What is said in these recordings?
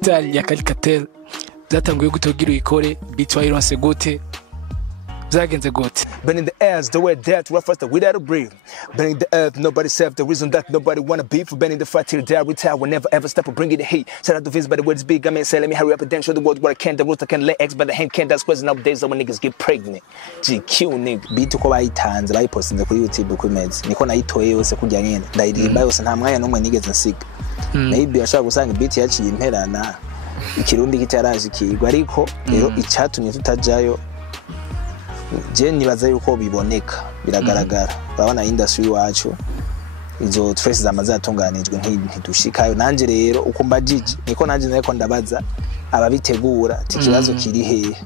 freestyle ya Kalikatel zatanguye gutogira uyikore beat wayironse gute zagenze gute. Burning the airs, the way death, rough faster without a breathe. Burning the earth, nobody safe, the reason that nobody wanna be. For burning the fight till day, retire, will never ever stop or bring it the heat. Shout out to Vince by the words big, I mean, say, let me hurry up and then show the world what I can. The rooster can lay eggs, but the hand can't. That's question up days when niggas get pregnant. GQ nigga. Beat uko bayitanze, bayipostinze kuri YouTube uko imeze. Niko nayitoye yose kujya nyene. Ndayiririmba yose nta mwanya numwe nigeze nsiga. Maybe ashaka gusanga beat yaciye imperana. Ikirundi kitaraje kigwa ariko rero icyatumye tutajayo je nibaza yuko biboneka biragaragara urabona industry wacu izo traces zamazatunganijwe ntidushikayo nanje rero uko mbajije niko nanje nareko ndabaza ababitegura tikibazo kiri hehe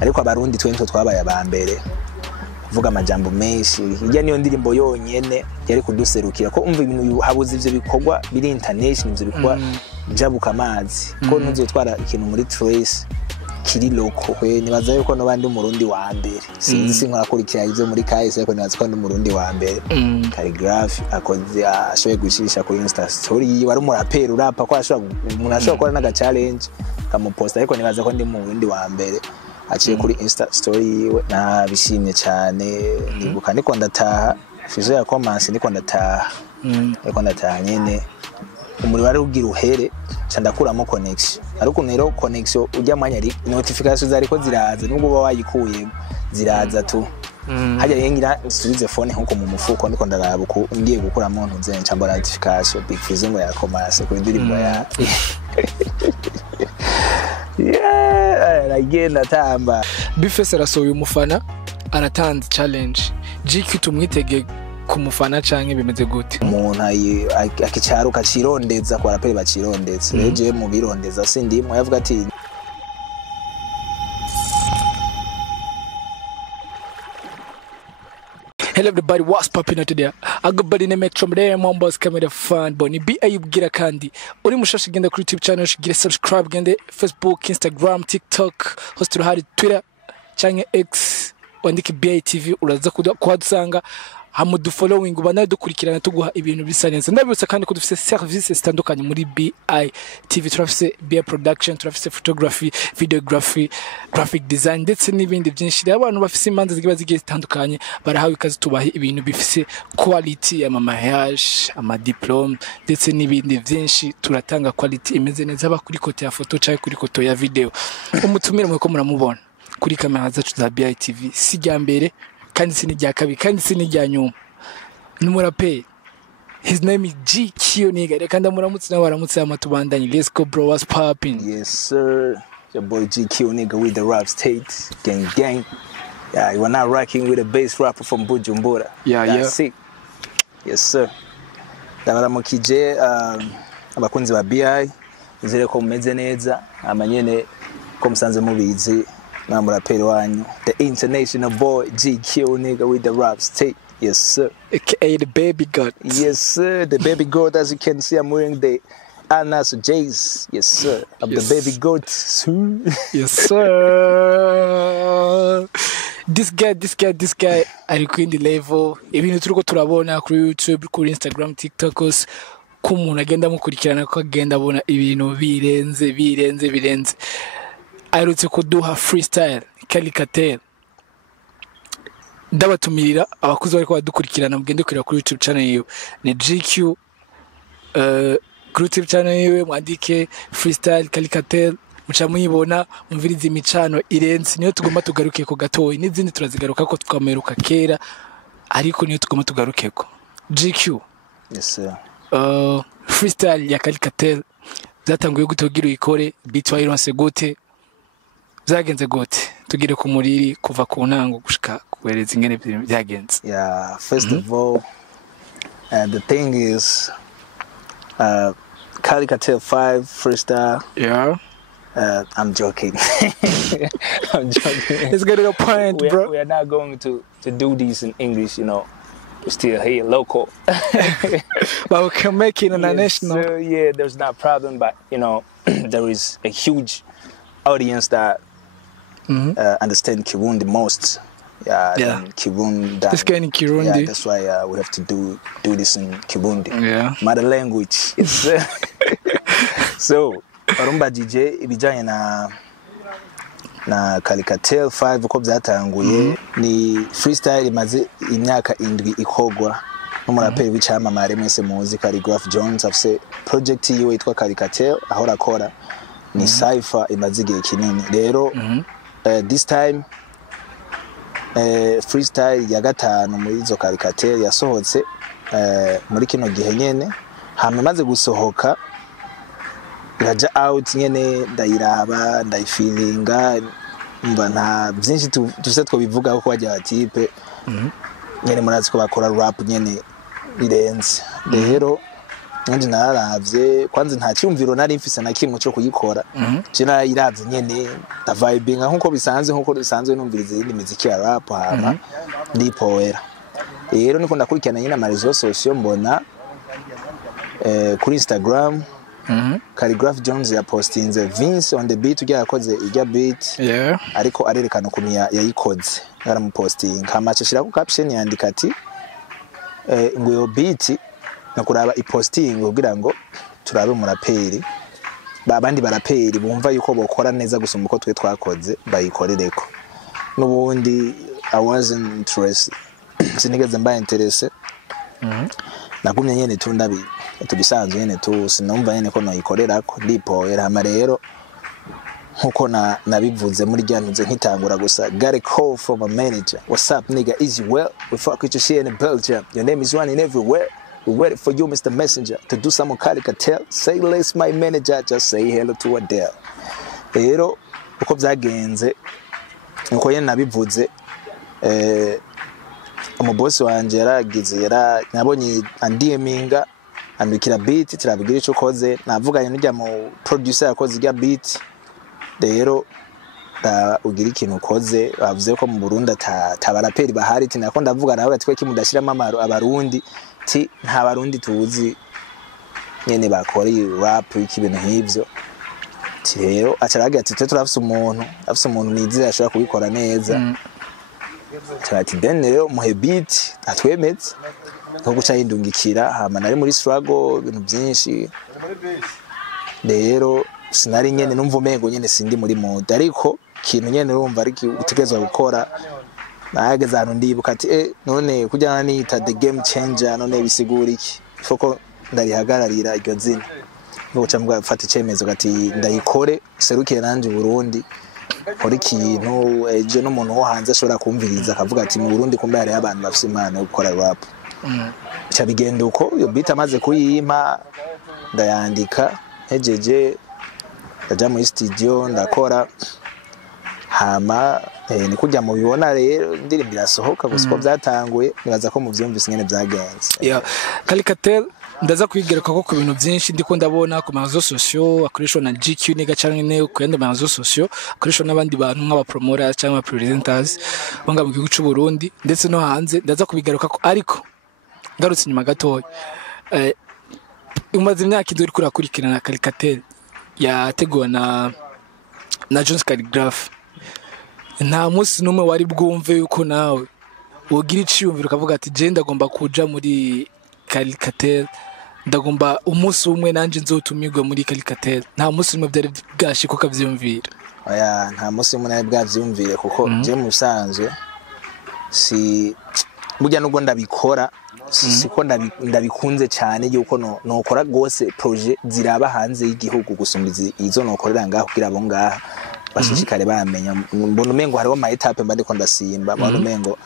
ariko abarundi twento twabaye abambere kuvuga amajambo menshi ijya niyo ndirimbo yonyene yari kuduserukira ko umva ibintu habuze ivyo bikorwa biri international ivyo bikorwa jabuka amazi ko ntuzotwara ikintu muri trace kiri loko we nibaza yuko no bandi umurundi wa mbere sinzi sinkakurikira ivyo muri kahise ariko nibaza ko ndi umurundi wa mbere Calligraphy akoze ashoye gushirisha kuri Insta story wari umuraperi urapa ko ashobora umuntu ashobora gukora naga challenge kamuposta ariko nibaza ko ndi umurundi wa mbere aciye kuri Insta story yiwe nabishimye cyane nibuka niko ndataha fizo ya comments niko ndataha nyene umuri wari ugira uhere candakuramo connection ariko nero connection ujya mwanya ari notification zariko ziraza nubwo uba wayikuye ziraza tu hajya yengira nsubize phone nko mu mufuko ndiko ndaraba uko ngiye gukuramo ntunze ncambara notification big fizo ngo yakomase kuri ndirimbo ya yeah agenda tamba Bifese arasohoye umufana aratanze challenge GQ tumwitege kumufana canke bimeze gute umuntu akicaruka cirondeza kwa raperi bacirondeza reje mu birondeza sindimwe yavuga ati hello everybody, what's popping out today? Agobody ne Metro Mre Mombos Camera Fan Boni bi ayubwira kandi uri mushashe genda kuri YouTube channel shigire subscribe gende Facebook, Instagram, TikTok, host ruhari Twitter canke X wandike BITV uraza kwadusanga hamudu following ubana dukurikirana tuguha ibintu bisa neza ndabibutsa kandi ko dufise services zitandukanye muri BITV turafise BI production turafise photography videography graphic design ndetse n'ibindi byinshi abantu bafise imanza zigiba zigiye zitandukanye barahawe ikazi tubaha ibintu bifise quality ya mariage ama diplome ndetse n'ibindi byinshi turatanga quality imeze neza aba kuri kote ya photo cyangwa kuri kote ya video umutumire mwe ko muramubona kuri kamera zacu za BITV sijya mbere kandi sinijya kabiri kandi sinijya nyuma numuraperi his name is GQ nigga reka ndamuramutse nawe aramutse amatubandanye let's go bro what's popping yes sir your boy GQ nigga with the rap state gang yeah you are not rocking with a bass rapper from Bujumbura sick yes sir ndabaramukije abakunzi ba BI izere ko mumeze neza amanyene ko musanze mubizi namuraperi wanyu the international boy GQ nigga with the rap state yes sir aka the baby god yes sir the baby god as you can see I'm wearing the Anas Jays yes sir of the baby goat yes sir this guy ari queen the level ibintu turiko turabona kuri YouTube kuri Instagram TikTok ko umuntu agenda mukurikirana ko agenda abona ibintu birenze aherutse kuduha freestyle Kalikatel ndabatumirira abakuzi bariko badukurikirana mugende kurira kuri YouTube channel yiwe ni GQ kuri YouTube channel yiwe mwandike freestyle Kalikatel muca muyibona mumviriza imicano irenze niyo tugomba tugaruke ko gatoyi n'izindi turazigaruka ko twameruka kera ariko niyo tugomba tugaruke ko GQ yes sir freestyle ya Kalikatel zatanguye gutogira uyikore beat wayironse gute zagenze gute tugire ku muriri kuva ku ntango gushika kubereza ingene byagenze yeah first of all the thing is Kalikatel 5 freestyle yeah I'm joking let's get to the point bro we are not going to do this in English you know we're still here local but we can make it international so, yeah there's not a problem but you know there is a huge audience that understand Kirundi most. Kirundi. This guy in Kirundi. Yeah, that's why we have to do this in Kirundi. Yeah. Mother language. So barumba DJ ibijanye na Calicatel 5 uko byatanguye ni freestyle imaze imyaka 7 ikogwa n'umuraperi w'icamamare mwese muzi Khaligraph Jones afise project yiwe yitwa Calicatel aho rakora ni cypher imaze igihe kinini rero this time freestyle ya gatanu muri izo Calicatel yasohotse muri kino gihe nyene hama maze gusohoka iraja out nyene ndayiraba ndayifeelinga mba nta byinshi tuse twobivuga ko wajya type nyene murazi ko bakora rap nyene birenze rero nje nararavye kwanza nta cyumviro nari mfise na kimwe cyo kuyikora cina iravye nyene da vibing nkuko bisanzwe numviriza indi muziki ya rap hama ndipoera rero niko ndakurikirana nyine amarezo social mbona kuri Instagram Khaligraph Jones ya postinze Vince on the beat ujya yakoze ijya beat ariko arerekana ukuntu yayikoze yaramuposting kamacha shira ku caption yandika ati ngo yo beat nakuraba iposting kugira ngo turabe umuraperi babandi baraperi bumva yuko bokora neza gusumba uko twe twakoze bayikorereko nubundi I wasn't interested sinigeze mba interesse nagumye nyene tundabi tubisanzwe nyene tu sinumva nyene ko noyikorerako ndipoera hama rero nkuko nabivuze muri ryantuze nkitangura gusa got a call from a manager. What's up nigga, is you well? We fuck with your shit in Belgium. Your name is running everywhere. We waited for you Mr. Messenger to do some Calicatel. Say less my manager, just say hello to Adele. Rero uko byagenze uko yene nabivuze umubosi wanje yaragize nabonye andiyeminga andikira beat tirabigira ico koze navuganye n'ujya mu producer yakoze ijya beat rero ugira ikintu ukoze bavuze ko mu Burundi atabaraperi bahari ati nako ndavuga nawe ati ko mudashiramo abarundi ti nta barundi tuzi nyene bakora rap ikibintu nk'ivyo rero acaraga ati turafise umuntu nizira ashobora kubikora neza ati then rero muhe beat atwemetse ko guca yindungikira hama nari muri struggle ibintu byinshi rero sinari nyene numva umengo nyene sindi muri mood ariko kintu nyene urumva ari utegezwa gukora nageze hano ndibuka ati none kujyana nita the game changer none bisigura iki foko ndarihagararira iryo zina ngoca mfata icemezo gati ndayikore serukire nanje Burundi ori kintu eje n'umuntu wo hanze ashobora kumviriza akavuga ati mu Burundi kumbe hari abantu bafise imana yo gukora rap cyabigenda uko yo beat amaze kuyimpa ndayandika hejeje ndaja muri studio ndakora hama ni kujya mu bibona rero indirimbo irasohoka gusa ko byatanguye nibaza ko mu byumvise nyene byagenze Calicatel ndaza kwigereka ko ku bintu byinshi ndiko ndabona ku mazo social akoreshwa na GQ nega cyangwa ne ku yandi mazo social akoreshwa n'abandi bantu nk'aba promoters cyangwa presenters bonga mu gihugu cy'u Burundi ndetse no hanze ndaza kubigaruka ko ariko ngarutse nyuma gatoya umaze imyaka iduri kurakurikirana Calicatel yateguwe na Jones Khaligraph nta munsi numwe wari bwumve yuko nawe wogira iciyumviro ukavuga ati je ndagomba kuja muri Calicatel ndagomba umunsi umwe nanje nzotumirwa muri Calicatel nta munsi numwe byari bwashiko kavyumvira oya nta munsi umwe nawe bwavyumvire kuko je mu bisanzwe si burya nubwo ndabikora siko ndabikunze cyane yuko nokora gose projet ziraba hanze y'igihugu gusumbiza izo nokorera ngaho kugira abo ngaha bashishikare bamenya mbona umengo hariho ama etape mba ndiko ndasimba mbona umengo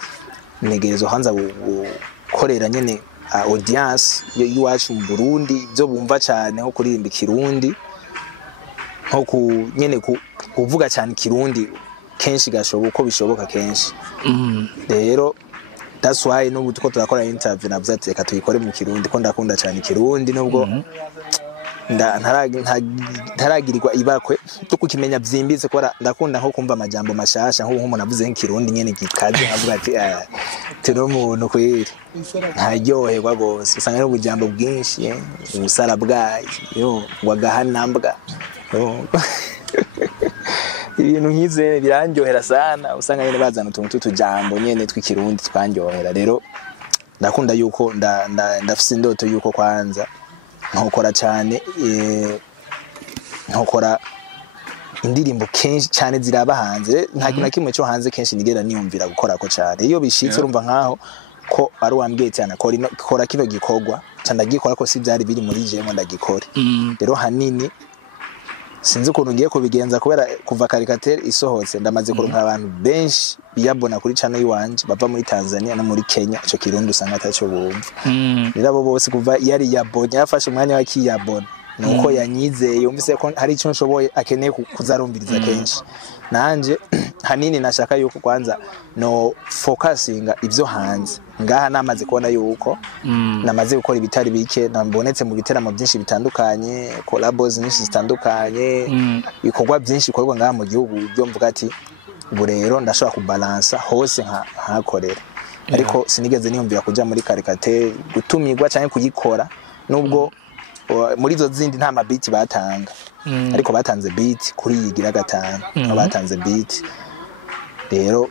negerezo hanza gukorera nyene audience y'uwacu mu Burundi byo bumva cyane nko kuririmba Kirundi nko nyene kuvuga cyane Kirundi kenshi gashoboka uko bishoboka kenshi rero that's why nubu tuko turakora interview navuze reka tuyikore mu Kirundi ko ndakunda cyane Kirundi nubwo ntaragirirwa ibakwe tukukimenya byimbitse ko ndakunda nko kumva amajambo mashasha nko umuntu avuze nk'ikirundi nyene gikaze avuga ati tero umuntu kwiri ntaryoherwa gose usanga ari ubujambo bwinshi ubusara bwayo wagahanambwa ibintu nkize birandyohera sana usanga nyene bazana utuntu tutujambo nyene twikirundi twandyohera rero ndakunda yuko ndafise indoto yuko kwanza nkokora cyane nkokora indirimbo kenshi cyane ziraba hanze nta kintu na kimwe cyo hanze kenshi nigera niyumvira gukora ko cyane iyo bishitse urumva nkaho ko ari wambwiye cyane kora kino gikorwa cyandagikora ko si byari biri muri je ngo ndagikore rero hanini sinzi ukuntu ngiye kubigenza kubera kuva caricature isohotse ndamaze kuronka abantu benshi biyabona kuri channel yiwanje bava muri Tanzania no muri Kenya ico kirundi usanga ataco bumva rero abo bose kuva yari yabonye yafashe umwanya wa kiyabona nuko yanyizeye yumvise ko hari ico nshoboye akeneye kuzarumbiriza kenshi nanje hanini nashaka yuko kwanza no focusinga ivyo hanze ngaha namaze kubona yuko namaze gukora ibitari bike nambonetse mu biteramo byinshi bitandukanye collabos nyinshi zitandukanye bikorwa byinshi bikorwa ngaha mu gihugu byo mvuga ati ubu rero ndashobora kubalansa hose nkakorera ariko sinigeze niyumvira kuja muri caricature gutumirwa cyane kuyikora nubwo muri zo zindi nta mabiti batanga ariko batanze beat kuri yigira gatanu batanze beat rero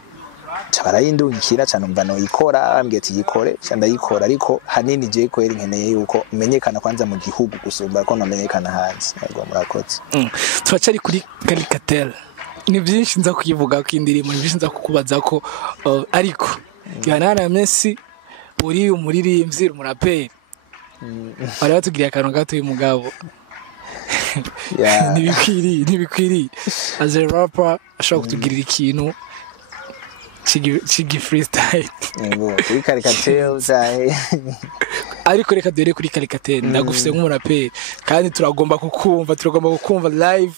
barayindungikira cyane umva no ikora ambye ati yikore cyanda yikora ariko hanini je kweri nkeneye yuko menyekana kwanza mu gihugu gusumba ko namenyekana hanze ntabwo murakotse turacari kuri caricature ni byinshi nza kuyivuga ko indirimbo ni byinshi nza kukubaza ko ariko yana Messi uri umuririmbyi umuraperi bari batugiriye akantu gato uyu mugabo ntibikwiriye as a rapper ashobora kutugirira ikintu chigi freestyle kuri caricature ariko reka dore kuri caricature ndagufise nk'umuraperi kandi turagomba kukumva live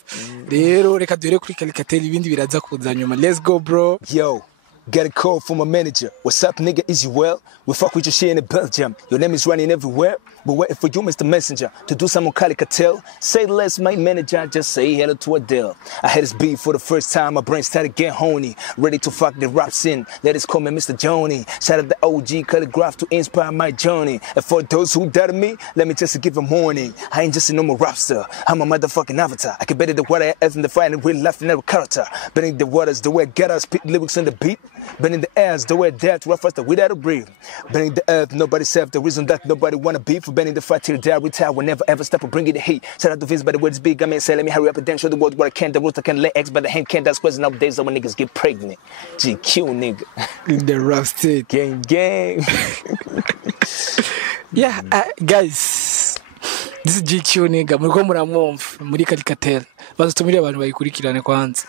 rero reka dore kuri caricature ibindi biraza kuza nyuma. Let's go bro. Yo, get a call from my manager. What's up, nigga? Is you well? We fuck with your shit in Belgium. Your name is running everywhere. We're waiting for you, Mr. Messenger, to do some caricature. Say less, my manager. Just say hello to Adele. I had this beat for the first time. My brain started getting horny. Ready to fuck the rap scene. Let us call me Mr. Joni. Shout out the OG calligraph to inspire my journey. And for those who doubted me, let me just give them warning. I ain't just a normal rap star. I'm a motherfucking avatar. I can better the water as in the fire and real life in every character. Bending the waters, the way I get us, spit lyrics on the beat. Bending the airs, the way death, rough faster without a breathe. Bending the earth, nobody safe. The reason that nobody wanna be for bending the fight till day I retire. Will never ever stop or bring it the heat. Shout out to Vince by the words big. I mean, say let me hurry up and then show the world what I can. The words I can let X by the hand can't. That's question of days when niggas get pregnant. GQ nigga. In the rusted gang. Yeah, guys. This is GQ nigga. Muriko muramwumva muri caricature. Bazutumira abantu bayikurikirane kwanza.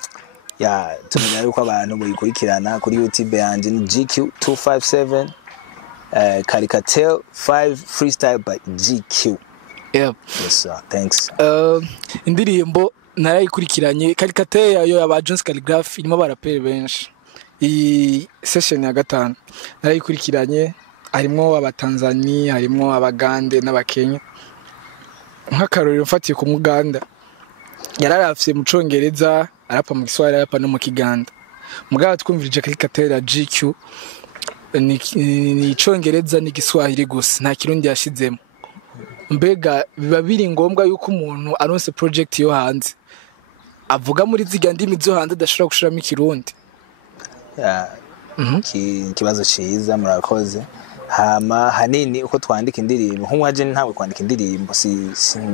Ya tumenya yuko abantu bayikurikirana kuri YouTube yanje ni GQ 257 caricature 5 freestyle by GQ. Yep. Yes sir, thanks. Indirimbo narayikurikiranye caricature yayo aba Jones Calligraph irimo baraperi benshi. I session ya gatanu narayikurikiranye harimo abatanzania harimo abagande n'abakenya. Nk'akarorero mfatiye ku Muganda yararafye mu Congereza arapa mu Giswahili arapa no mu Kiganda. Mugabo twumvirije caricature ya GQ ni Congereza ni Giswahili gusa nta kirundi yashizemo. Mbega biba biri ngombwa yuko umuntu aronse project yo hanze avuga muri ziga ndimi zo hanze adashobora gushiramo ikirundi. Kibazo ciza murakoze. Hama hanini uko twandika indirimbo nk'umwaje ntawe kwandika indirimbo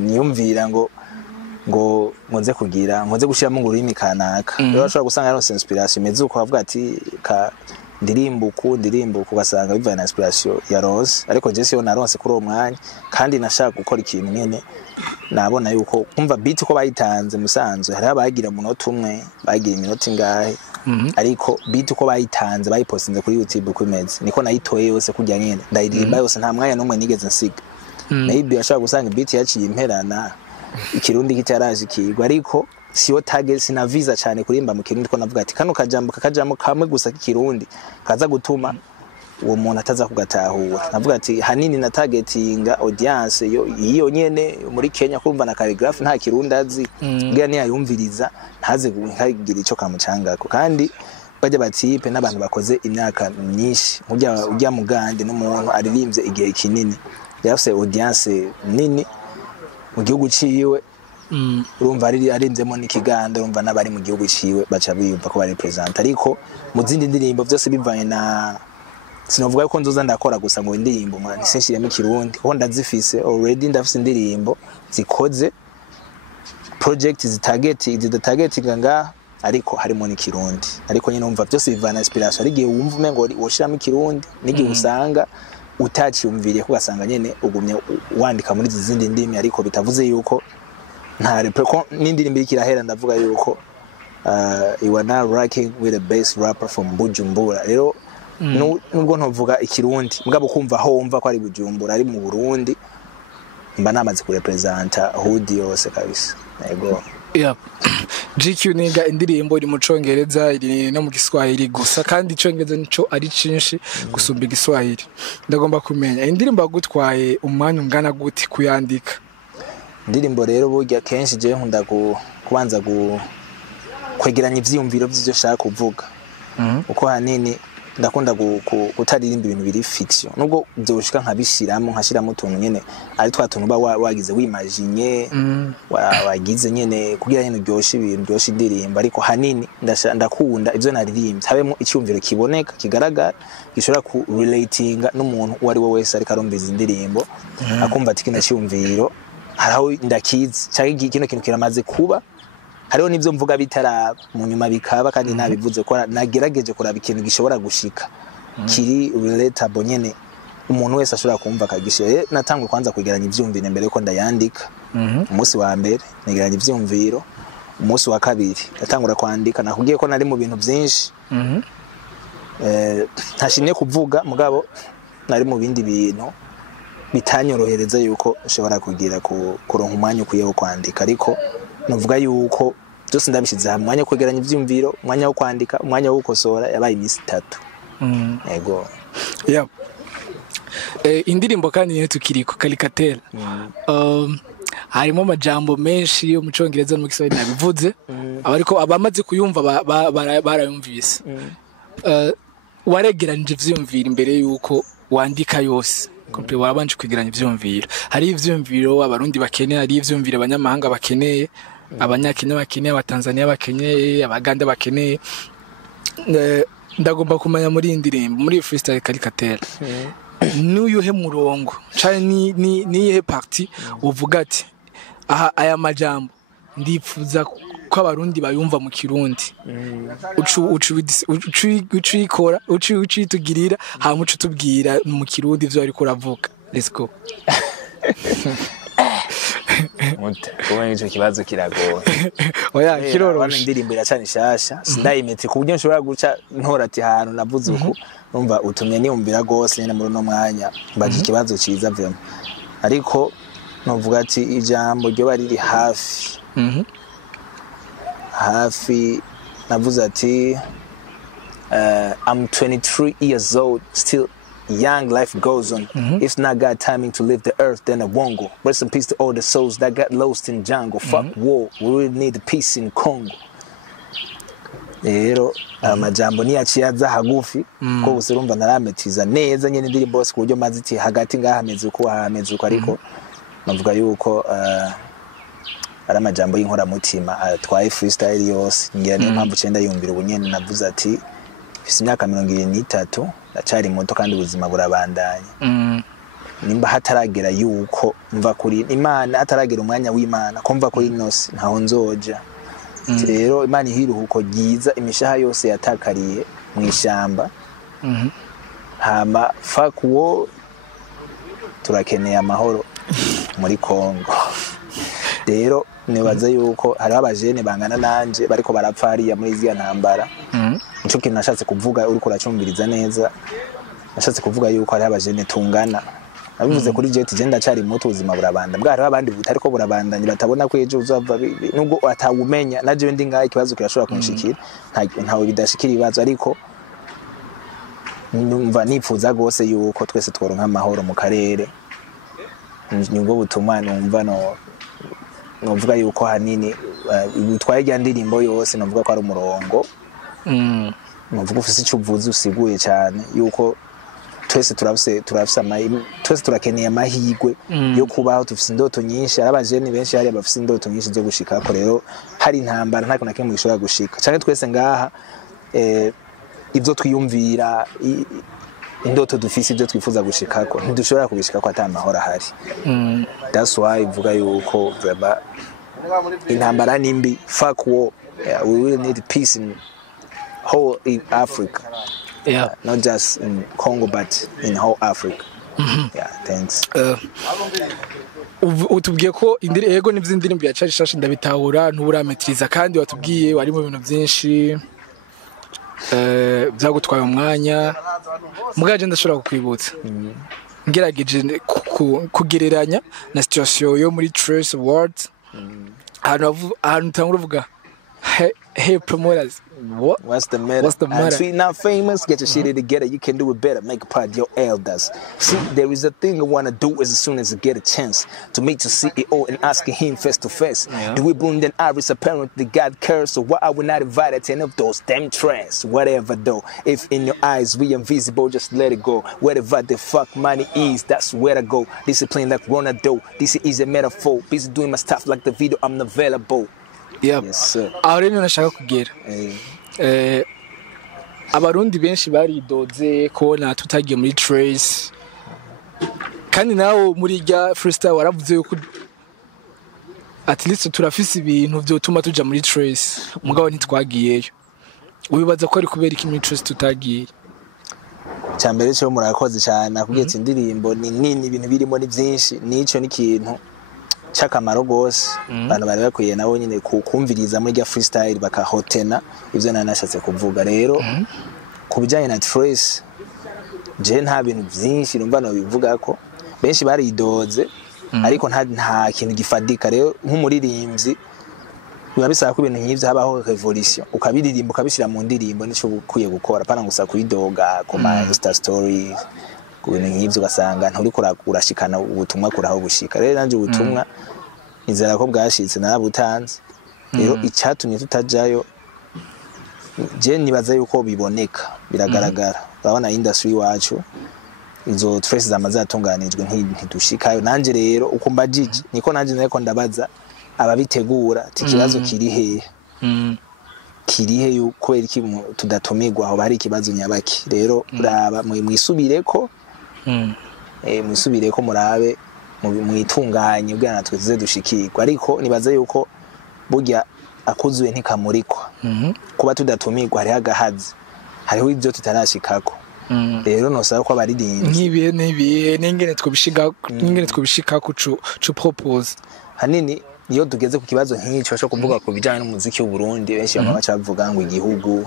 niyumvira ngo nze gushiramo ngo ururimi kanaka. Rero ashobora gusanga yaronse inspiration meze uko avuga ati ka ndirimbo ugasanga bivana na inspiration ya Rose ariko je siyo naronse kuri uwo mwanya kandi nashaka gukora ikintu nyene nabona yuko kumva beat ko bayitanze musanzwe hari abagira umunota umwe bagira iminota ingahe ariko beat ko bayitanze bayipostinze kuri YouTube kwimeze niko nayitoye yose kujya nyene ndayirimba yose nta mwanya numwe nigeze nsiga maybe ashaka gusanga beat yaciye imperana ikirundi kitaraje kigwa ariko siyo target sina visa cyane kurimba mu kirundi ko navuga ati kano kajambo kamwe gusa k'ikirundi kaza gutuma uwo muntu ataza kugatahura. Navuga ati hanini na targetinga audience iyo nyene muri Kenya kumva na calligraph nta kirundi azi ngira ni yayumviriza ntaze kugira ico kamucangako kandi bajya batipe n'abantu bakoze imyaka myinshi ujya Mugande n'umuntu aririmbye igihe kinini yafse audience nini mu gihugu ciwe. Urumva arinzemo n'ikiganda urumva nabari mu gihugu ciwe baca biyumva ko bari present ariko mu zindi ndirimbo byose bivanye na sinovuga ko nzoza ndakora gusa ngo indirimbo mwana seshiremo kirundi ko ndazifise already ndafise indirimbo zikoze project zitagetinga ngaha ariko harimo n'ikirundi ariko nyine umva byose bivana inspiration ari gihe wumva umengo woshiramo ikirundi n'igihe usanga utaciyumviriye kugasanga nyene ugumye wandika muri zizindi ndimi ariko bitavuze yuko nta repeko n'indirimbo ikirahera ndavuga yuko you are now rocking with a bass rapper from Bujumbura rero nubwo ntuvuga ikirundi mugabo kumva ho wumva ko ari Bujumbura ari mu Burundi mba namaze kurepresenta hood yose kabisa yego. Yeah. GQ niga indirimbo iri mu Congereza iri no mu Giswahili gusa kandi Congereza nico ari cinshi gusumba Igiswahili. Ndagomba kumenya indirimbo gutwaye umwanya ungana guti kuyandika. Indirimbo rero burya kenshi je nkunda kubanza kwegeranya ivyiyumviro vy'ivyo shaka kuvuga. Uko hanini ndakunda kutaririmba ibintu biri fiction nubwo byoshika nkashiramo utuntu nyene ari twatuntu ba wagize wimagine wagize nyene kugira nyene byoshe ibintu byoshe indirimbo ariko hanini ndakunda ivyo naririmbye habemo icyumviro kiboneka kigaragara gishobora ku relatinga n'umuntu wari we wese ari karumbiza indirimbo akumva ati kino cyumviro haraho ndakizi cyangwa kino kintu kiramaze kuba hariho nivyo mvuga bitaraba mu nyuma bikaba kandi nabivuze ko nagerageje kuraba ikintu gishobora gushika kiri relatable nyene umuntu wese ashobora kumva kagishe natangwe kwanza kwegeranya ivyumviro mbere ko ndayandika umunsi wa mbere negeranya ivyumviro umunsi wa kabiri natangura kwandika nakugiye ko nari mu bintu byinshi ntashimye kuvuga mugabo nari mu bindi bintu bitanyorohereza yuko ushobora kugira kuronka umwanya ukwiye wo kwandika ariko nuvuga yuko byose ndabishize hamwe umwanya kwegeranya ivyumviro umwanya wo kwandika umwanya wo gukosora yabaye imisi 3 yego. Yeah. Indirimbo kandi niyo tukiriko Caricature harimo amajambo menshi yo mu Congereza no mu Giswahili nabivuze abariko abamaze kuyumva barayumvise waregeranije ivyumviro imbere yuko wandika yose komple warabanje kwegeranya ivyumviro hari ivyumviro abarundi bakeneye hari ivyumviro abanyamahanga bakeneye abanyakenya bakeneye abatanzania bakeneye abaganda bakeneye ndagomba kumenya muri indirimbo muri freestyle Caricature n'uyuhe murongo cyane ni ihe party uvuga ati aha aya majambo ndipfuza ko abarundi bayumva mu kirundi ucikora ucitugirira hamucu tubwira mu kirundi ivyo ari kuravuga. Let's go. Kuba nicyo kibazo kiragoye oya kiroroshe indirimbo iracana ishasha sindayimetse ku buryo nshobora guca ntora ati ahantu navuze uko numva utumye niyumvira gose nyene muri no mwanya mbaje ikibazo ciza vyema ariko novuga ati ijambo ryo bari hafi hafi navuze ati I'm 23 years old still young, life goes on. If not God timing to leave the earth, then I won't go. Rest in peace to all the souls that got lost in jungle. Fuck war, we really need the peace in Congo. Rero amajambo ni yaciyaza hagufi ko busirumva narametiza neza nyene ndirimbo bose kuburyo maziti hagati ngahameze uko hameze uko ariko navuga yuko ari amajambo y'inkora mutima atwaye freestyle yose ngira niyo mpamvu cyenda yumvira ubunyene navuze ati fisi imyaka 23 ndacari muto kandi ubuzima burabandanya nimba hataragera yuko mva kuri Imana hataragera umwanya w'Imana ko mva kuri nose ntaho nzoja rero Imana ihiruhuko giza imishaha yose yatakariye mu ishamba hama fuck wo turakeneye amahoro muri Kongo rero nibaza yuko hari abajene bangana nanje bariko barapfariya muri ziya ntambara nico kintu nashatse kuvuga uri kuracumbiriza neza nashatse kuvuga yuko hari abajene tungana abivuze kuri jet genda cyari muto ubuzima burabanda bwari abandi butari ko burabandanye batabona ko ejo uzava nubwo atawumenya naje ndi ngaho ikibazo kirashobora kunshikira ntawe bidashikira ibibazo ariko numva nipfuza gose yuko twese tworonka amahoro mu karere nibwo butuma numva novuga yuko hanini bitwaye rya ndirimbo yose novuga ko ari umurongo novuga ufise icyo uvuze usiguye cyane yuko twese turafise twese turakeneye amahigwe yo kubaho tufise indoto nyinshi arabajene benshi hari abafise indoto nyinshi zo gushika ko rero hari intambara ntako nakemwe gishobora gushika cyane twese ngaha ivyo twiyumvira indoto dufise ivyo twifuza gushikako ntidushobora kubishika ko ata mahoro ahari that's why ivuga yuko vrema intambara nimbi, fuck war. Yeah, we really need peace in whole Africa. Yeah. Not just in Congo, but in whole Africa. Yeah, thanks. Utubwiye ko ego nivyo indirimbo ya Charlie Shashi ndabitahura ntuburametiriza kandi watubwiye wari mu bintu byinshi byagutwaye umwanya mugaje ndashobora kukwibutsa ngerageje kugereranya na situation yo muri Trace Awards ahantu utangura uvuga hey promoters, what's the matter? And tweet not famous, get your shit together, you can do it better, make a part of your elders. See, there is a thing I wanna do as soon as I get a chance to meet the CEO and asking him face to face. Do we boom then Iris apparently got cursed, so why are we not invited to any of those damn trends? Whatever though, if in your eyes we invisible, just let it go. Wherever the fuck money is, that's where I go. Discipline like Ronaldo, this is a metaphor. Busy doing my stuff like the video, I'm available. Yep. Yes, sir. Aho rero nashaka kugera abarundi benshi baridoze kubona tutagiye muri Trace kandi nawo muri rya freestyle waravuze yuko at least turafise ibintu byo tuma tuja muri Trace mugabo ntitwagiyeyo ubibaza ko ari kubera iki muri Trace tutagiye cyambere cyo murakoze cyane nakubwiye ati indirimbo ni nini ibintu birimo ni byinshi nico n'ikintu chakamaro gose abantu bari bakwiye nabo nyine kumviriza muri rya freestyle bakahotena ivyo nanashatse kuvuga rero kubijanye na Trace je nta bintu byinshi numva no bivuga ko benshi baridoze ariko nta kintu gifadika rero nk'umuririmbyi biba bisaba ko ibintu nk'ivyo habaho revolution ukabiririmba ukabishira mu ndirimbo nico ukwiye gukora pana gusa kubidoga ku ma Insta story kubintu nk'ivyo ugasanga nturi urashikana ubutumwa kuraho gushika rero nanje ubutumwa inzira ko bwashitse narabutanze rero icyatumye tutajayo je nibaza yuko biboneka biragaragara urabona industry wacu izo Trace zamazatunganijwe ntidushikayo nanje rero uko mbajije niko nanje nareko ndabaza ababitegura tikibazo kirihe yuko iki tudatumirwa aho bari ikibazo nyabaki rero uraba mwisubireko mwisubireko murabe mwitunganye ubwana natwe tuze dushikirwa ariko nibaza yuko burya akuzuye ntikamurikwa kuba tudatumirwa hari hagahazi hariho ibyo tutarashikako rero nosaba ko abaririmbi n'ibihe n'ingene twobishika ku propose hanini iyo tugeze ku kibazo nk'icyo cyo kuvuga ku bijyanye n'umuziki w'u Burundi benshi baba bacavuga ngo igihugu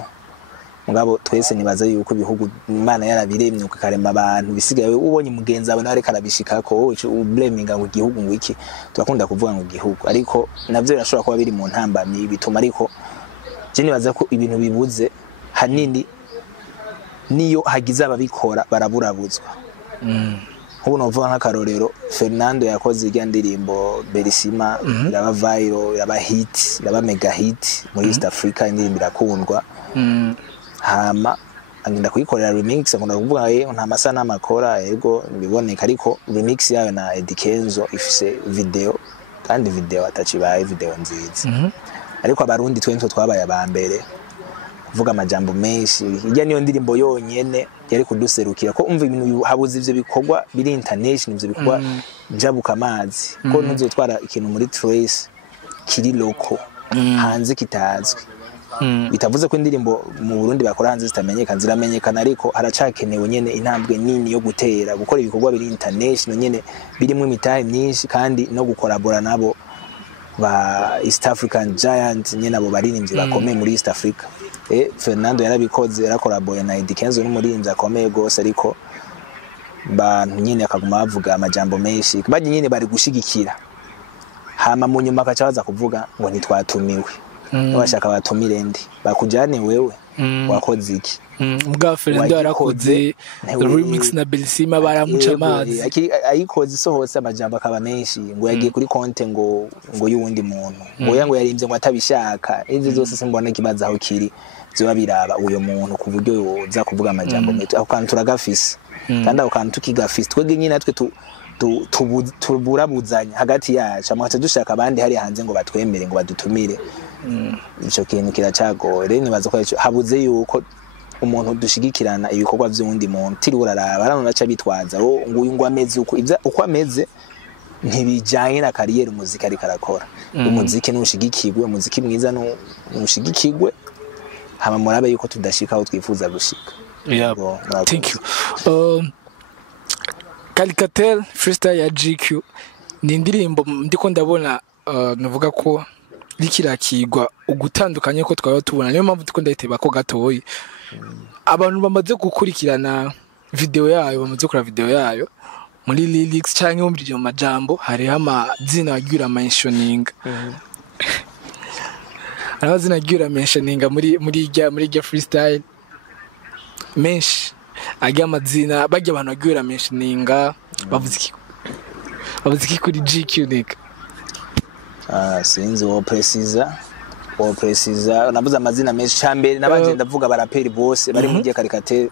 mugabo twese nibaza yuko ibihugu Imana yarabiremye ukarema abantu bisigaye ubonye mugenzi wawe nawe karabishika ko ublaming ngo igihugu ngo iki turakunda kuvuga ngo igihugu ariko navyo birashobora kuba biri mu ntambamyi bituma ariko je nibaza ko ibintu bibuze hanini niyo hagize ababikora baraburabuzwa ubu novuga nk'akarorero Fernando yakoze irya ndirimbo Berisima iraba viral iraba hit iraba mega hit muri East Africa indirimbo irakundwa hama agenda kuyikorera remix akunda kuvuga nta masana amakora yego biboneka ariko remix yayo na Eddy Kenzo ifise video kandi video atacibaye video nziza ariko abarundi twento twabaye abambere kuvuga amajambo menshi ijya niyo ndirimbo yonyene yari kuduserukira ko umva ibintu habuze ivyo bikorwa biri international ivyo bikorwa jabuka amazi ko ntuzotwara ikintu muri Trace kiri loko hanze kitazwi bitavuze ko indirimbo mu Burundi bakora hanze zitamenyekana ziramenyekana ariko haracakenewe nyene intambwe nini yo gutera gukora ibikorwa biri international nyene birimo imitahe myinshi kandi no gukorabora nabo ba East African Giant nyene abo baririmbyi bakomeye muri East Africa Fernando yarabikoze yarakoraboye na Eddy Kenzo n'umuririmbyi akomeye gose ariko bantu nyene akaguma bavuga amajambo menshi baje nyene bari gushigikira hama mu nyuma akacaza kuvuga ngo ntitwatumiwe bashaka batumire ndi bakujane wewe wakoze iki mbwa Fernando yarakoze remix na Berisima baramuca amazi ayikoze sohose amajambo akaba menshi ngo yagiye kuri konte ngo yuwundi muntu ngo yarimbye ngo atabishaka ivyo zose simbona kibaza aho kiri byo biraba uyo muntu ku buryo yoza kuvuga amajambo meto aho kantu turagafise kandi aho kantu tukigafise twege nyine natwe tuburabuzanya hagati yacu amwacha dushaka abandi hari hanze ngo batwemere ngo badutumire ico kintu kiracagoye rero nibaza ko habuze yuko umuntu dushigikirana ibikorwa by'undi muntu tiri uraraba arano baca bitwaza ngo uyu ngo ameze uko ameze ntibijanye na kariyeri umuziki ariko arakora. Umuziki nushigikirwe, umuziki mwiza nushigikirwe, hama murabe yuko tudashika aho twifuza gushika. Yeah. Thank you. Calicatel freestyle ya GQ ni indirimbo ndiko ndabona navuga ko rikirakirwa ugutandukanye ko twaba tubona, niyo mpamvu ndiko ndayiteba ko gatoyi. Abantu bamaze gukurikirana video yayo, bamaze gukora video yayo muri lyrics canke mu byo majambo hari amazina agira mentioning. Amazina agira mentioning muri rya freestyle menshi ajya amazina bajya abantu agira mentioning bavuze iki kuri GQ nika. Sinzi wo precisa nabuza amazina menshi cyambere nabanje ndavuga baraperi bose bari mu gihe Calicatel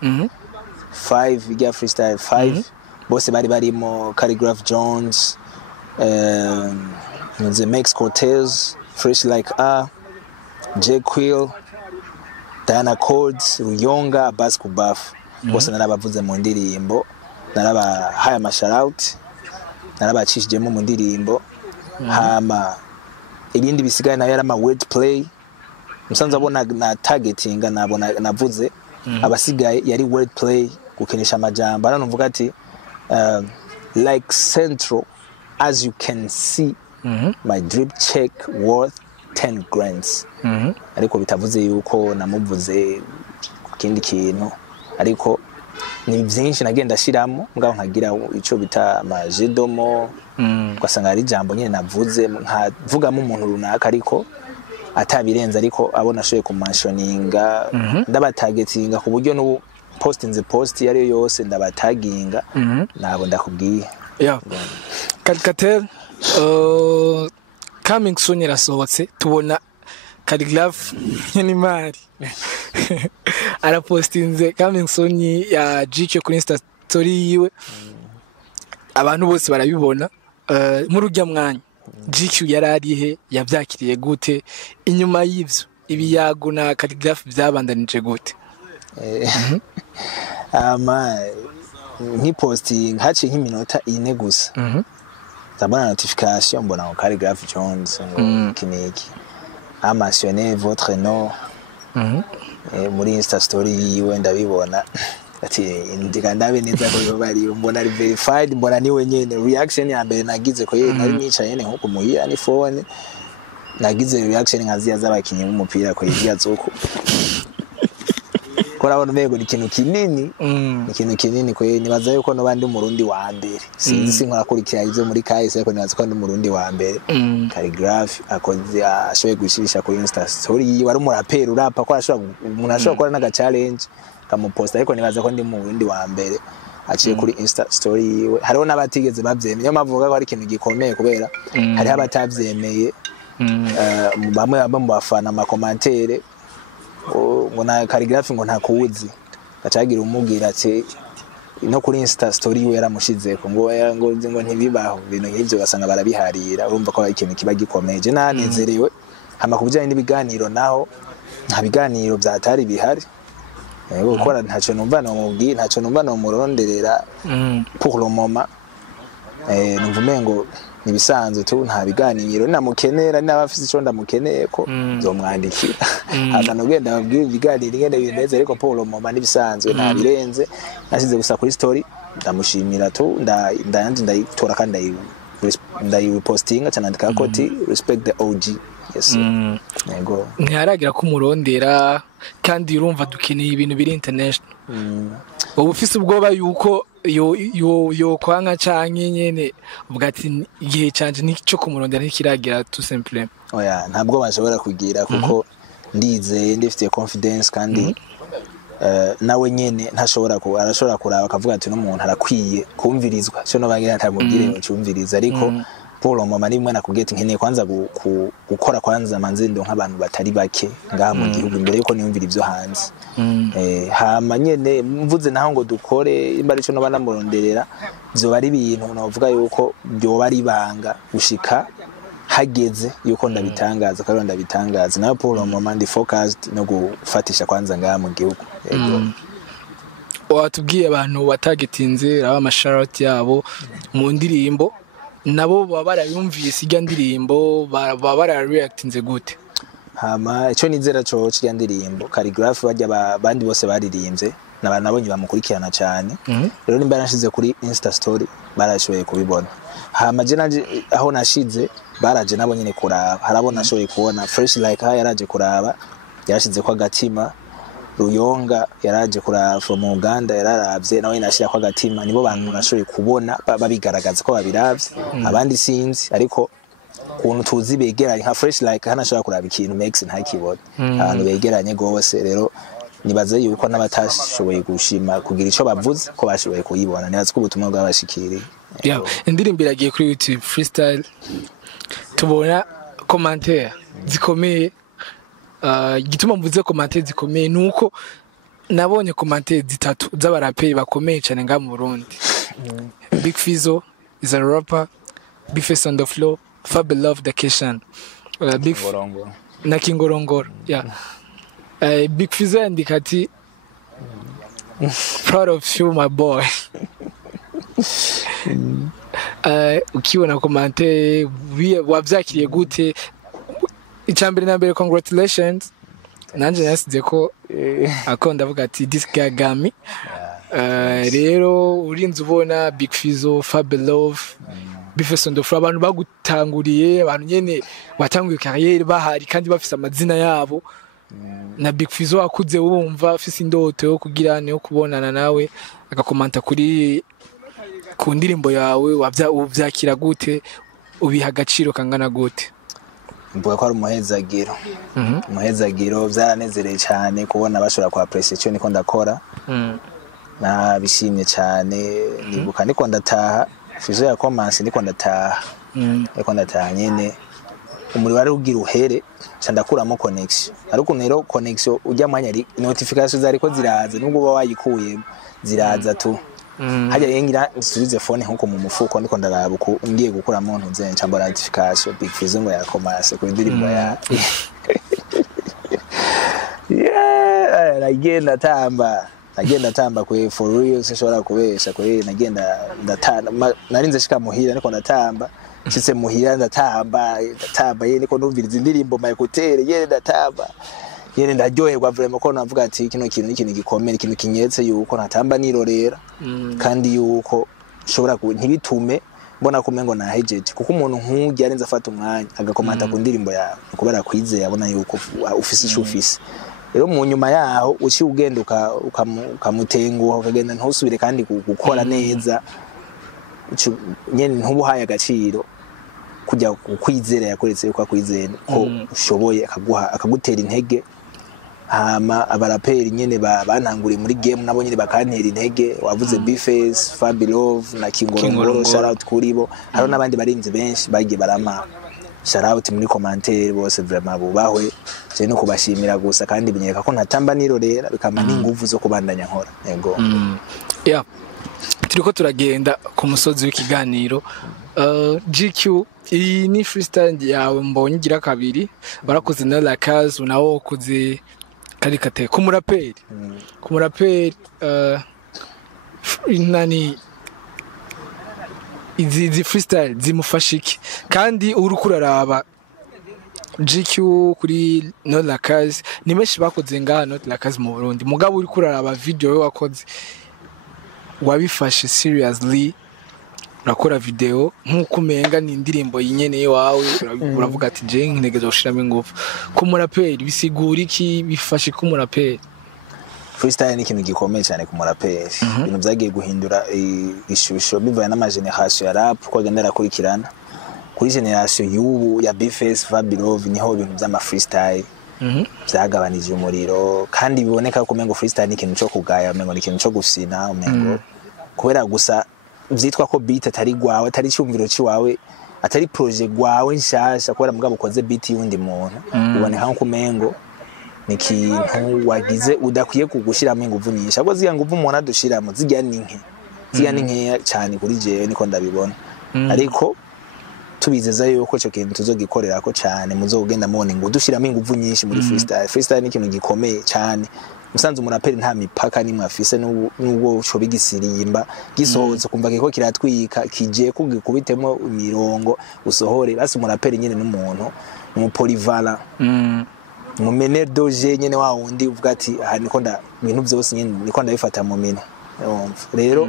5 igihe freestyle 5 bose bari barimo Calligraph Jones, the Max Cortez, Fresh Like J Quill, Diana Codes, Ruyonga, Abbas Kubaf. Bose narabavuze mu ndirimbo, narabahaye amashout, narabacishijemo mu ndirimbo. Hama ibindi bisigaye nayo yari word play. Musanze abona na targeting nabona navuze abasigaye yari word play gukinisha amajambo. Aranuvuga ati like Central, as you can see, my drip check worth 10 grands. Ariko bitavuze yuko namuvuze kindi kintu, ariko ni byinshi nagenda shiramo ngaho nkagira ico bita amajedomo, ugasanga ari jambo nyene navuze nkavugamo umuntu runaka ariko atabirenza, ariko abona ashoye ku mentioninga ndabatagetinga ku buryo no post yari yose ndabataginga nabo ndakubwiye. Yeah. Calicatel coming soon irasohotse, tubona Calligraph Nyenimari arapostinze coming soon ya GQ kuri Insta story yiwe. Abantu bose barabibona. Muri ujya mwanya GQ yararihe, yavyakiriye gute? Inyuma y'ivyo ibiyago na Calligraph byabandanije gute? Nkiposting haci nk'iminota ine gusa ndabona notification mbona ko Calligraph Jones kiniki a mentionné votre nom muri Insta story yiwe, ndabibona ati ndika ndabe neza ko bari mbona ari verified, mbona ni wenyene. Reaction ya mbere nagize ko yeye nari nicaye nyene nko kumuhira ni phone, nagize reaction nkaziya z'abakinyi b'umupira ko yiya zoko kora abantu mego ni kintu kinini, ni kintu kinini ko nibaza yuko no bandi umurundi wa mbere. Sinzi nkora kurikira ivyo muri KS ariko nibaza ko ndi umurundi wa mbere. Calligraph akoze ashoye gushirisha ku Insta story, wari umuraperi urapa ko umuntu ashobora gukora naga challenge kamuposta, ariko nibaza ko ndi umurundi wa mbere aciye kuri Insta story yiwe. Hariho n'abatigeze bavyemeye, mavuga ko ari ikintu gikomeye kubera hari abatavyemeye. Bamwe mu bafana ama commentaire ngo na Calligraph ngo ntakuzi, gacagira umubwira ati no kuri Insta story yiwe yaramushizeko ngo ntibibaho ibintu nk'ivyo, gasanga barabiharira. Urumva ko ari ikintu kiba gikomeye. Je nanezerewe. Hama kubijanye n'ibiganiro naho nta biganiro byatari bihari, gukora ntaco numva no mubwira, ntaco numva no muronderera pour le moment. Numva umengo nibisanzwe tu, nta biganiro namukenera, n'abafise ico ndamukeneye ko nzomwandikira akanogenda babwira ibiganiro ngende bineze, ariko pour le moment nibisanzwe nta birenze. Nashize gusa kuri story ndamushimira tu, ndayanje ndayitora kandi ndayipostinga cyane ndika ko ti respect the OG. Yes. Yego. Ntiharagira ko umurondera kandi urumva dukeneye ibintu biri international. Ubu ufise ubwoba yuko yo kwanga canke nyene ubwo ati igihe canje nico kumurondera ntikiragira tout simplement? Oya, ntabwo bashobora kugira kuko ndizeye ndifite confidence kandi nawe nyene arashobora kuraba akavuga ati n'umuntu arakwiye kumvirizwa, cyo no bagira ntamubwire ngo cyumviriza, ariko pour le moment nimwe nakugeti nkeneye kwanza gukora kwanza manzindo nk'abantu batari bake ngaha mu gihugu mbere yuko niyumvira ivyo hanze. Hama nyene mvuze naho ngo dukore imba arico no banamuronderera byo bari ibintu navuga yuko byo bari banga gushika hageze yuko ndabitangaza kandi ndabitangaza nayo pour le moment ndi focused no gufatisha kwanza ngaha mu gihugu. Watubwiye abantu batagetinze aba amasharoti yabo mu ndirimbo nabo baba barayumvise irya ndirimbo baba barareactinze gute? Hama ico nizera co kirya ndirimbo Calligraph bajya bandi bose baririmbye n'abantu nabonye bamukurikirana cyane. Rero nimba nashize kuri Insta story barashoboye kubibona. Hama je nanje aho nashize baraje nabo nyine kuraba, harabona ashoboye kubona Fresh Like ha yaraje kuraba, yarashize ko agatima. Ruyonga yaraje kuraba from Uganda yararavye nawe nashira ko agatima, nibo bantu nashoboye kubona babigaragaza ko babiravye. Abandi sinzi ariko kuntu tuzi begeranye nka Fresh Like hana ashobora kuraba ikintu Max ntakibona. Abantu begeranye gose, rero nibaze yuko n'abatashoboye gushima kugira ico bavuze ko bashoboye kuyibona, nibaze ko ubutumwa bwabashikiriye. Indirimbo iragiye kuri YouTube Freestyle, tubona commentaire zikomeye. Igituma mvuze commentaire zikomeye nuko nabonye commentaire zitatu z'abaraperi bakomeye cyane nga mu Burundi. Big Fizzo is a rapper, Big Face on the floor, Fabi Love the Kishan, Big Ngorongoro na Kingorongoro. Big Fizzo yandika ati proud of you my boy. Ukiona commentaire wavyakiriye gute? Icyambere na mbere congratulations. Nanje nasize ko akonda avuga ati this guy gami. Rero urinze ubona Big Fizzo, Fabi Love, Big Face on the floor, abantu bagutanguriye, abantu nyene watanguye career bahari kandi bafise amazina yabo. Na Big Fizzo akuze wumva afise indoto yo kugira ne yo kubonana nawe agakomanta kuri ku ndirimbo yawe, uvyakira gute, ubiha agaciro kangana gute? mvuga ko ari umuhezagiro. Umuhezagiro byaranezereye cyane kubona bashobora ku appreciation niko ndakora. Na bishimye cyane, nibuka niko ndataha Fizzo ya commence niko ndataha. Niko ndataha nyene umuri wari ugira uhere candakuramo connection, ariko rero connection ujya mwanya ari notification zariko ziraza nubwo uba wayikuye ziraza tu. Hajya yengira nsubize phone nkuko mu mufuko ndiko ndaraba uko ngiye gukura mu ntuze ncambara notification Big Fizzo ngo yakomase ku ndirimbo ya nagenda tamba kwe for real, sishobora kubesha kwe nagenda ndatana narinze shika muhira niko ndatamba shitse muhira ndatamba ye niko numviriza indirimbo my hotel ye ndatamba yene ndaryoherwa vraiment ko navuga ati kino kintu n'ikintu gikomeye, ikintu kinyetse yuko natamba nirorera kandi yuko shobora ntibitume mbona kumengo nahejeje, kuko umuntu nk'ujya arenza afata umwanya agakomanta ku ndirimbo yawe kubera kwizeye abona yuko ufise ishufise. Rero mu nyuma yaho uci ugenda ukamutenguha ukagenda ntusubire kandi gukora neza nyene ntubuhaye agaciro kujya kwizera yakoretse yuko akwizera ko ushoboye akagutera intege. Hama abaraperi nyene bantanguriye muri game nabo nyene bakantera intege, wavuze Big Face, Fabi Love na Kingorongoro, shout out kuri bo. Haro nabandi barinzi benshi bagiye barama shout out muri commentaire bose vraiment bubahwe, je no kubashimira gusa kandi binyereka ko ntatamba nirorera bikama n'inguvu zo kubandanya nkora. Yego. Turiko turagenda ku musozi w'ikiganiro. GQ iyi ni freestyle yawe mbonye gira kabiri, barakoze na la case unawo kuze karikate ku muraperi nani izi freestyle zimufashiki kandi uri kuraraba GQ kuri Not La Case ni meshi bakoze ngaha Not La Case mu Burundi, mugabo uri kuraraba video we wakoze wabifashe seriously, urakora video nkuko umenga ni indirimbo yinyene wawe, uravuga ati je ntegeza gushiramo ingufu. Ku muraperi bisigura iki, bifashe ku muraperi? Freestyle ni ikintu gikomeye cyane ku muraperi, ibintu byagiye guhindura ishusho bivaye n'ama generation ya rap ko agenda arakurikirana. Kuri generation y'ubu ya Big Face, Fabi Love niho ibintu by'ama freestyle byagabanije umuriro, kandi biboneka ko umengo freestyle ni ikintu cyo kugaya, umengo ni ikintu cyo gusina, umengo kubera gusa vyitwa ko beat atari gwawe, atari cyumviro ciwawe, atari projet gwawe nshasha, kubera mugabo ukoze beat yundi muntu uboneka nko kumengo ni ikintu wagize udakwiye kugushiramo inguvu nyinshi, ahubwo ziya nguvu umuntu adushiramo zijya ninke cyane kuri jewe niko ndabibona. Ariko tubizeza yuko cyo kintu tuzogikorera ko cyane muzogenda mubona ngo dushiramo inguvu nyinshi muri freestyle. Freestyle ni ikintu gikomeye cyane musanze umuraperi nta mipaka nimwe afise n'ubwo cyo bigisirimba gisohotse kumva kiko kiratwika kije kugikubitemo imirongo usohore basi umuraperi nyene n'umuntu mu polyvalent mu mener doje nyene wa wundi uvuga ati aha niko ibintu byose nyene niko ndabifata mu mino rero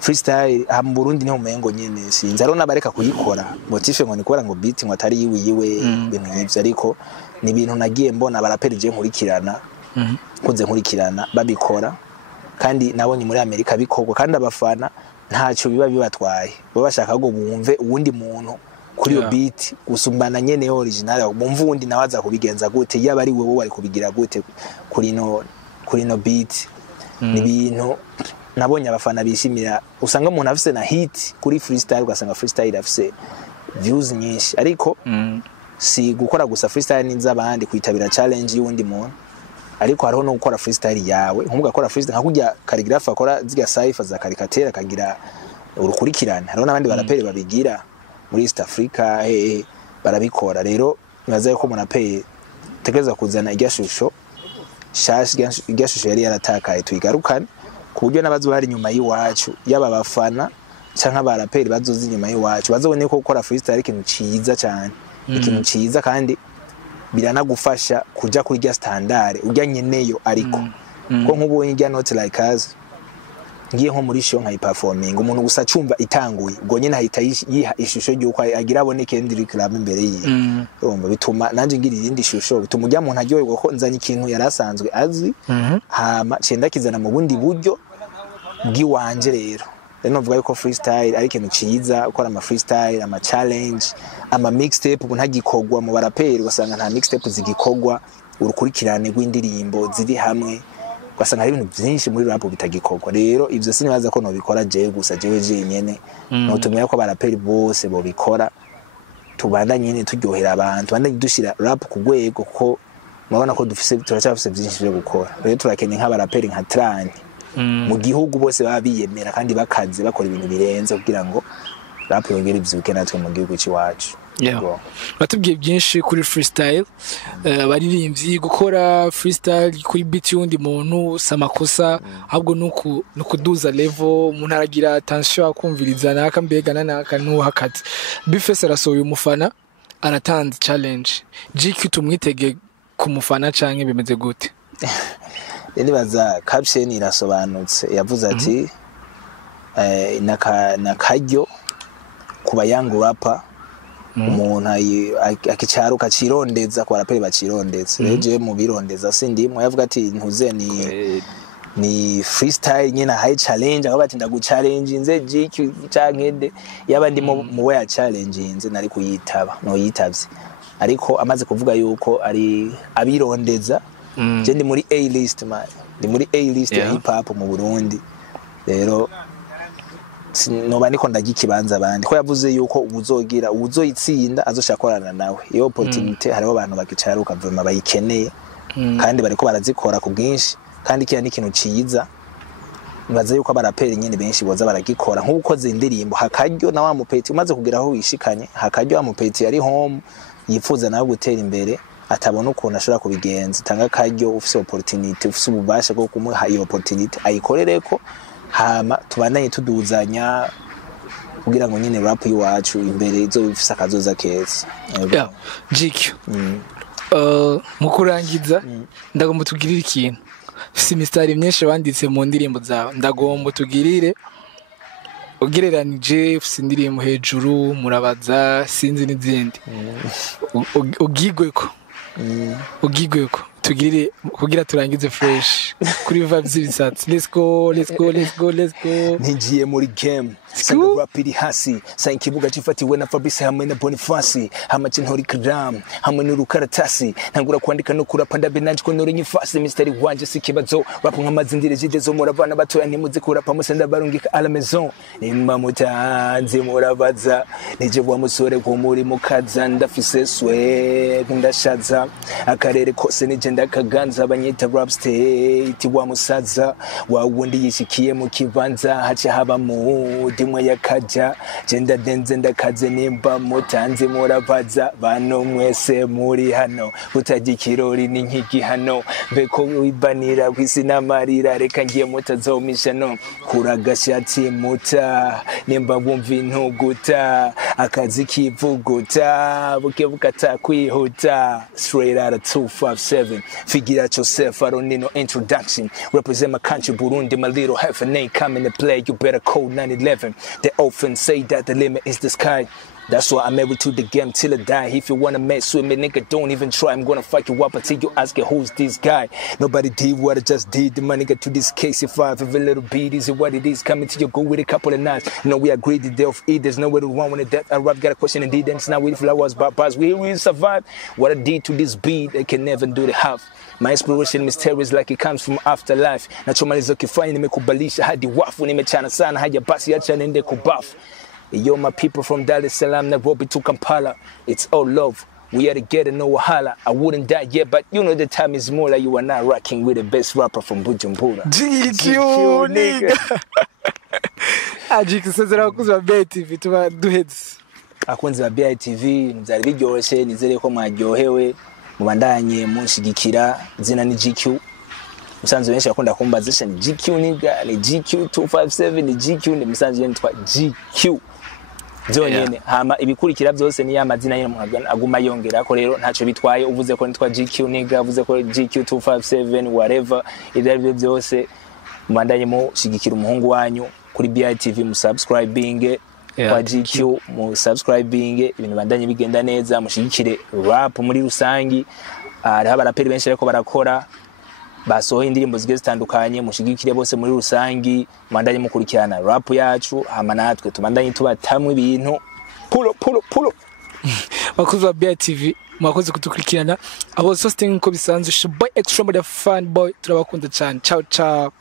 freestyle mu Burundi niho mengo nyene sinzi ariko nabareka kuyikora motive ngo nikora ngo beat ngo atari yiwe ibintu nk'ivyo ariko ni ibintu nagiye mbona abaraperi je nkurikirana kunze nkurikirana babikora kandi nabonye muri Amerika bikorwa kandi abafana ntacyo biba bibatwaye bo bashaka ngo bumve uwundi muntu kuri yo beat gusumbana nyene original bumva uwundi nawaza kubigenza gute yaba ari wewe wari kubigira gute kuri no beat ni bintu nabonye abafana bishimira usanga umuntu afise na hit kuri freestyle ugasanga freestyle afise views nyinshi ariko si gukora gusa freestyle ninza abandi kwitabira challenge y'undi muntu ariko hariho no gukora freestyle yawe nk'umwe akora freestyle nkakujya calligrapher akora ziga cipher za caricature akagira urukurikirane hariho nabandi baraperi babigira muri East Africa barabikora rero nyaza yuko umunaperi tegeza kuzana igyashusho igyashusho yari yaratakaye tuyigarukane kuburyo nabazo bari nyuma yiwacu yaba bafana canka baraperi bazozi nyuma yiwacu bazobone ko gukora freestyle ikintu ciza cyane ikintu ciza kandi biranagufasha kuja kuri rya standard ujya nyeneyo ariko ko nk'ubu njya not like us ngiye nko muri show nkayi performing umuntu gusa cumva itanguye ubwo nyene hahita yiha ishusho ryuko agira aboneke Kendrick Lamar imbere yiye urumva bituma nanje ngira irindi shusho bituma ujya muntu aryoherwa ko nzanye ikintu yarasanzwe azi hama cenda kizana mu bundi buryo bw'iwanje rero novuga yuko freestyle ari ikintu ciza ukora ama freestyle ama challenge ama mixtape ubu ntagikogwa mu baraperi ugasanga nta mixtape zigikogwa urukurikirane rw'indirimbo ziri hamwe ugasanga hari ibintu byinshi muri rap bitagikogwa rero ivyo sinibaza ko no bikora jewe gusa jewe jenyene no tumenya ko baraperi bose bo bikora tubanda nyene turyohera abantu banda dushira rap ku gwego ko mabona ko dufise turacafise byinshi byo gukora rero turakenye nk'abaraperi nka Trani mu gihugu bose babiyemera kandi bakaze bakora ibintu birenze kugira ngo rap yongere ivyuke natwe mu gihugu ciwacu batubwiye byinshi kuri freestyle baririmbyi gukora freestyle kuri beat y'undi muntu samakosa ahubwo nukuduza level umuntu aragira attention akumviriza naka mbegana naka nuhakati Bifese arasohoye umufana aratanze challenge GQ tumwitege ku mufana canke bimeze gute nibaza caption irasobanutse yavuze ati nakaryo kuba young rapper umuntu akicaruka cirondeza kwa raperi bacirondeza reje mu birondeza sindimwe yavuga ati ntuze ni freestyle nyina high challenge aho bati ndaguchallenge nze GQ cankede yaba ndimo mu ya challenge nze nari kuyitaba no yitavye ariko amaze kuvuga yuko ari abirondeza je ndi muri A list man ndi muri A list ya hip hop mu Burundi rero noba niko ndagikibanza abandi ko yavuze yuko ubuzogira ubuzoyitsinda azoshakorana nawe iyo opportunity hariho abantu bakicaruka vraiment bayikeneye kandi bariko barazikora ku bwinshi kandi kiya n'ikintu ciza nibaza yuko abaraperi nyene benshi boza baragikora nk'ukoze indirimbo hakaryo na wa mupeti umaze kugira aho wishikanye hakaryo wa mupeti ari home yifuza nawe gutera imbere atabona ukuntu ashobora kubigenza tanga karyo ufise opportunity ufise ububasha bwo kumuha iyo opportunity ayikorereko hama tubandanye tuduzanya kugira ngo nyine rap yiwacu imbere izo bifise akazoza keza GQ mu kurangiza ndagomba tugirire ikintu ufise imistari myinshi wanditse mu ndirimbo zawe ndagomba tugirire ugereranije ufise indirimbo hejuru murabaza sinzi n'izindi ugigweko tugirire kugira turangize fresh kuri vibes ibisatsi let's go ntigiye muri game sanga rap iri hasi sanga kibuga cifatiwe na Fabrice hamwe na Boniface hama cintori kram hamwe n'urukaratasi ntangura kwandika no kurapa ndabe nanje ko nore nyifasi misteri wanje sikibazo rap nk'amazindire jide zo murabana batoya ntimuzi kurapa musenda barungika à la maison nimba mutanze murabaza nije bwa musore ko muri mukaza ndafise swe ndashaza akarere kose nije ndakaganza abanyita rap state wa musaza wa wundi yishikiye mu kibanza haca haba mu dimwe yakaja genda denze ndakaze nimba mutanze murabaza bano mwese muri hano utagira ikirori ni nk'igi hano beko wibanira kwisi namarira reka ngiye mutazomisha no kuragashati muta nimba bumva intuguta akazi kivuguta buke bukata kwihuta straight out of 257 figure out yourself I don't need no introduction represent my country Burundi my little half a name coming to play you better code 911 they often say that the limit is the sky. That's why I'm married to the game till I die. If you wanna mess with me, nigga, don't even try. I'm gonna fuck you up until you ask who's this guy. Nobody did what I just did. My nigga to this case, if I have a little beat, is it what it is? Coming to your go with a couple of knives. You know we agreed the day of eat. There's nowhere to run when the death. I rap got a question indeed. And it's not with flowers, but we will survive. What I did to this beat, I can never do the half. My inspiration mysterious like it comes from afterlife. Nachomaliza kifanya nimekubalisha hadi wafu nimechana sana haya basi acha nende kubafu. Yo, my people from Dar es Salaam, Nairobi to Kampala, it's all love. We are together, no wahala. I wouldn't die yet, but you know the time is more like you are not rocking with the best rapper from Bujumbura. GQ, nigga. GQ sasa abakunzi ba BITV tuba duheads. Abakunzi ba BITV nzari biryoshye nizere ko mwaryohewe mubandanye munshigikira izina ni GQ. Musanze benshi akunda kumbazisha ni GQ nigga, ni GQ 257 ni GQ ni musanze nitwa GQ. Zonyene hama ibikurikira byose ni amazina y'ino muntu aguma yongera ko rero ntaco bitwaye uvuze ko nitwa GQ nigga uvuze ko GQ 257 whatever ibyo byose mwandanye mu shigikira umuhungu wanyu kuri BITV mu subscribing kwa GQ mu subscribing ibintu bandanye bigenda neza mushigikire rap muri rusangi ari abaraperi benshi ariko barakora basohoye indirimbo zigeze zitandukanye mushigikire bose muri rusangi mwandanye mukurikirana rap yacu hama natwe tumandanye tubatamwe ibintu pulo bakuzi ba BITV mwakoze kutukurikirana abo hosting ko bisanzwe boy extra fun boy turabakunda cyane ciao ciao.